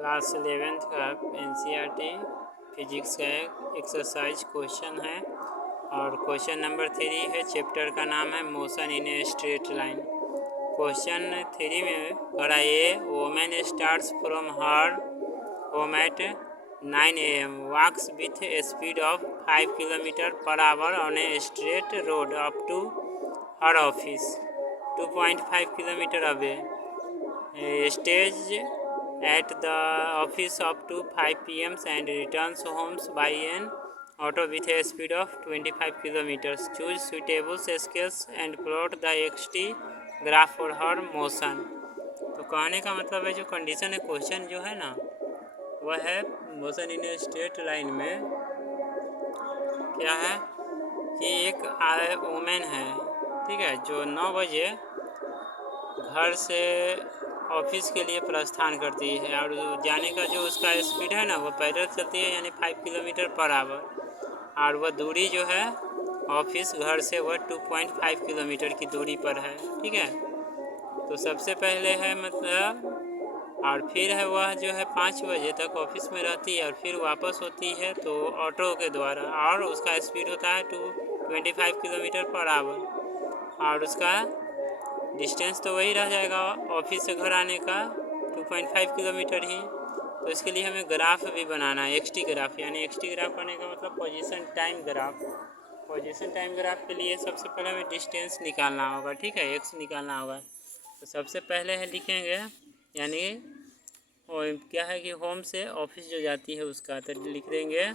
Class 11th का NCERT physics का एक एक्सरसाइज क्वेश्चन है और क्वेश्चन नंबर 3 है। चैप्टर का नाम है motion in a straight line. Question 3 में करा a women starts from her home at 9 AM, walks with a speed of 5 km/h on a straight road up to her office 2.5 km away. Stays at the office up to 5 PM and returns home by an auto with a speed of 25 km. Choose suitable scales and plot the xt graph for her motion. तो कहने का मतलब है जो condition है question जो है ना वह है motion in a straight line में क्या है कि एक वुमेन है, ठीक है, जो 9 बजे घर से ऑफिस के लिए प्रस्थान करती है और जाने का जो उसका स्पीड है ना वो पैदल चलती है यानी 5 km/h और वह दूरी जो है ऑफिस घर से वह 2.5 किलोमीटर की दूरी पर है, ठीक है। तो सबसे पहले है मतलब और फिर है वह जो है 5 बजे तक ऑफिस में रहती है और फिर वापस होती है तो ऑटो के द्वारा और उसका स्पीड होता है 25 km/h और उसका डिस्टेंस तो वही रह जाएगा ऑफिस से घर आने का 2.5 किलोमीटर ही। तो इसके लिए हमें ग्राफ भी बनाना है, एक्सटी ग्राफ, यानी एक्सटी ग्राफ करने का मतलब position time graph. Position time graph के लिए सबसे पहले हमें डिस्टेंस निकालना होगा, ठीक है, एक्स निकालना होगा। तो सबसे पहले है लिखेंगे यानी क्या है कि होम से ऑफिस जो जाती है उसका, तो लिख देंगे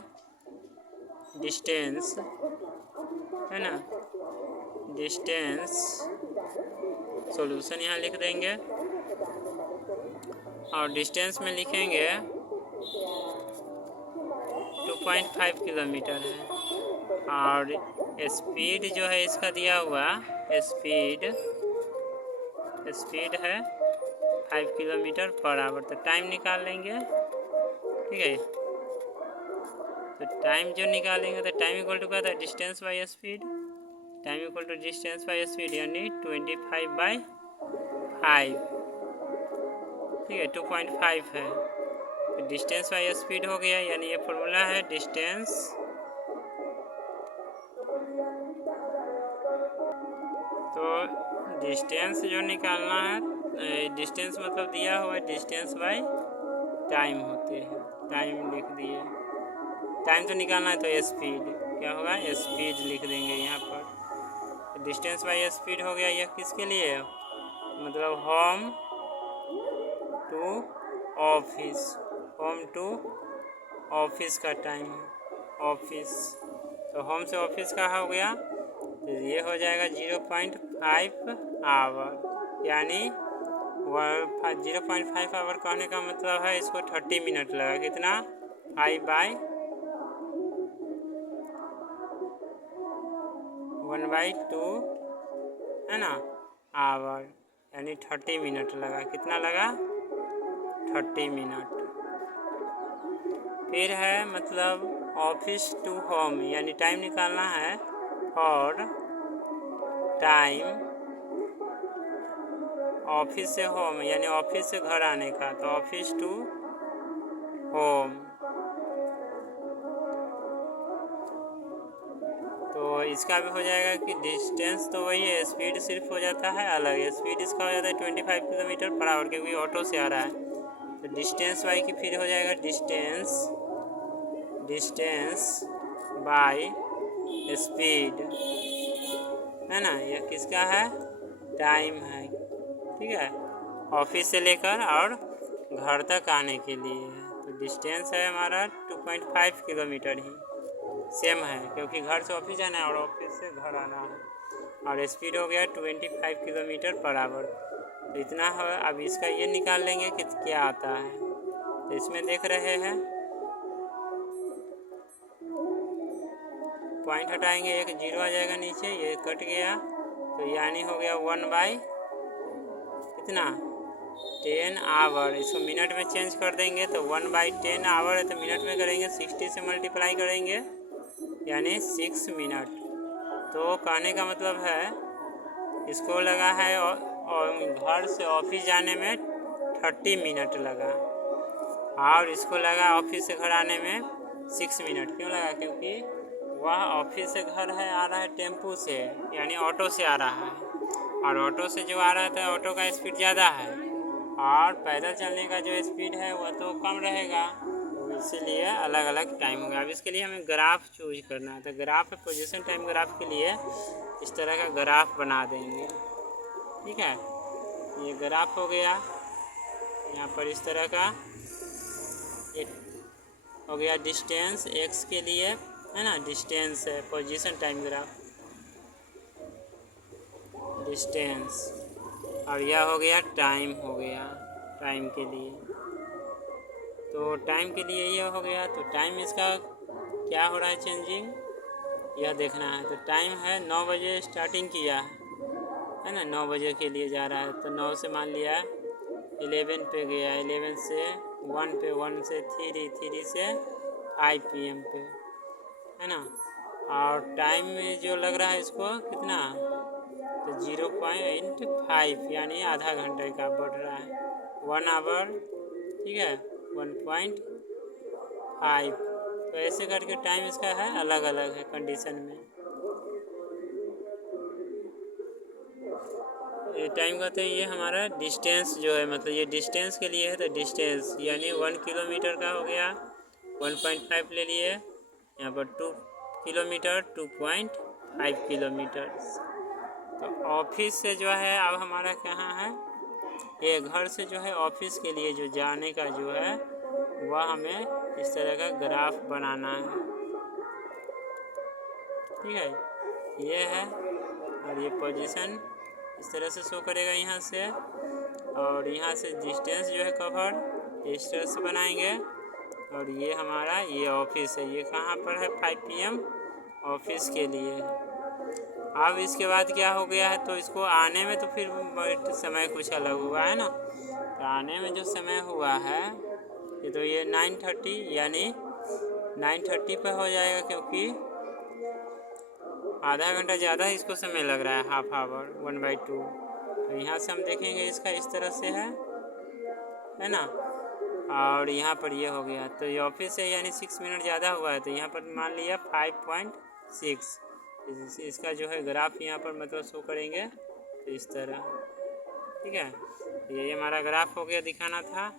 डिस्टेंस, है ना, डिस्टेंस सॉल्यूशन यहाँ लिख देंगे और डिस्टेंस में लिखेंगे 2.5 किलोमीटर है और स्पीड जो है इसका दिया हुआ स्पीड है 5 km/h। तो टाइम निकाल लेंगे, ठीक है। तो टाइम जो निकालेंगे तो टाइम इक्वल टू क्या था, distance by speed, time equal to distance by speed यानी 25/5, ठीक है, 2.5 है। तो डिस्टेंस बाई स्पीड हो गया यानी ये फॉर्मूला है डिस्टेंस तो डिस्टेंस जो निकालना है, डिस्टेंस मतलब दिया हुआ डिस्टेंस बाई टाइम होते हैं, टाइम लिख दिए। टाइम तो निकालना है तो स्पीड क्या होगा, स्पीड लिख देंगे यहाँ पर। डिस्टेंस बाई स्पीड हो गया। यह किसके लिए मतलब home to office, home to office का टाइम, ऑफिस तो होम से ऑफिस का हो गया तो ये हो जाएगा 0.5 आवर यानी 0.5 आवर कहने का मतलब है इसको 30 मिनट लगा। कितना 5/1/2 है ना आवर यानी 30 मिनट लगा। कितना लगा 30 मिनट। फिर है मतलब ऑफिस टू होम यानी टाइम निकालना है फॉर टाइम ऑफिस से होम यानी ऑफिस से घर आने का, तो ऑफिस टू होम। तो इसका भी हो जाएगा कि डिस्टेंस तो वही है, स्पीड सिर्फ हो जाता है अलग, स्पीड इसका हो जाता है 25 km/h क्योंकि ऑटो से आ रहा है। तो डिस्टेंस बाई की फिर हो जाएगा डिस्टेंस बाई स्पीड, है ना। यह किसका है, टाइम है, ठीक है, ऑफिस से लेकर और घर तक आने के लिए। तो डिस्टेंस है हमारा 2.5 किलोमीटर ही सेम है क्योंकि घर से ऑफिस जाना है और ऑफिस से घर आना है और स्पीड हो गया 25 km/h। तो इतना है। अब इसका ये निकाल लेंगे कि क्या आता है। तो इसमें देख रहे हैं पॉइंट हटाएंगे, एक 0 आ जाएगा नीचे, ये कट गया तो यानी हो गया 1/, कितना 10 आवर। इसको मिनट में चेंज कर देंगे तो 1/10 आवर है तो मिनट में करेंगे 60 से मल्टीप्लाई करेंगे यानी 6 मिनट। तो कहने का मतलब है इसको लगा है और घर से ऑफिस जाने में 30 मिनट लगा, और इसको लगा ऑफिस से घर आने में 6 मिनट। क्यों लगा? क्योंकि वह ऑफिस से घर है आ रहा है टेम्पू से, यानी ऑटो से आ रहा है, और ऑटो से जो आ रहा था ऑटो का स्पीड ज़्यादा है और पैदल चलने का जो स्पीड है वह तो कम रहेगा, तो इसीलिए अलग अलग टाइम होगा। अब इसके लिए हमें ग्राफ चूज करना है, तो ग्राफ है पोजीशन टाइम ग्राफ के लिए इस तरह का ग्राफ बना देंगे। ठीक है, ये ग्राफ हो गया। यहाँ पर इस तरह का एक हो गया डिस्टेंस एक्स के लिए, है ना, डिस्टेंस है पोजीशन टाइम ग्राफ डिस्टेंस, और यह हो गया टाइम, हो गया टाइम के लिए। तो टाइम के लिए यह हो गया, तो टाइम इसका क्या हो रहा है चेंजिंग, यह देखना है। तो टाइम है 9 बजे स्टार्टिंग किया है ना, 9 बजे के लिए जा रहा है, तो 9 से मान लिया 11 पे गया, 11 से 1 पे, 1 से 3, 3 से 5 PM पे, है ना। और टाइम में जो लग रहा है इसको कितना, तो 0.5 यानी आधा घंटे का बढ़ रहा है, 1 आवर। ठीक है, 1.5। तो ऐसे करके टाइम इसका है अलग अलग है कंडीशन में। ये टाइम कहते हैं, ये हमारा डिस्टेंस जो है, मतलब ये डिस्टेंस के लिए है, तो डिस्टेंस यानी 1 किलोमीटर का हो गया 1.5 ले लिए, यहाँ पर 2 किलोमीटर 2.5 किलोमीटर। तो ऑफिस से जो है अब हमारा कहाँ है, ये घर से जो है ऑफिस के लिए जो जाने का जो है वह हमें इस तरह का ग्राफ बनाना है। ठीक है, ये है, और ये पोजीशन इस तरह से शो करेगा यहाँ से, और यहाँ से डिस्टेंस जो है कवर इस तरह से बनाएंगे। और ये हमारा ये ऑफिस है, ये कहाँ पर है 5 PM ऑफिस के लिए। अब इसके बाद क्या हो गया है, तो इसको आने में तो फिर समय कुछ अलग हुआ है ना, तो आने में जो समय हुआ है ये तो ये 9:30 यानी 9:30 पे हो जाएगा, क्योंकि आधा घंटा ज़्यादा इसको समय लग रहा है, हाफ आवर 1/2। तो यहाँ से हम देखेंगे इसका इस तरह से है ना, और यहाँ पर ये हो गया, तो ये ऑफिस है यानी 6 मिनट ज़्यादा हुआ है, तो यहाँ पर मान लिया 5.6। इसका जो है ग्राफ यहाँ पर मतलब शो करेंगे तो इस तरह। ठीक है, ये हमारा ग्राफ हो गया, दिखाना था।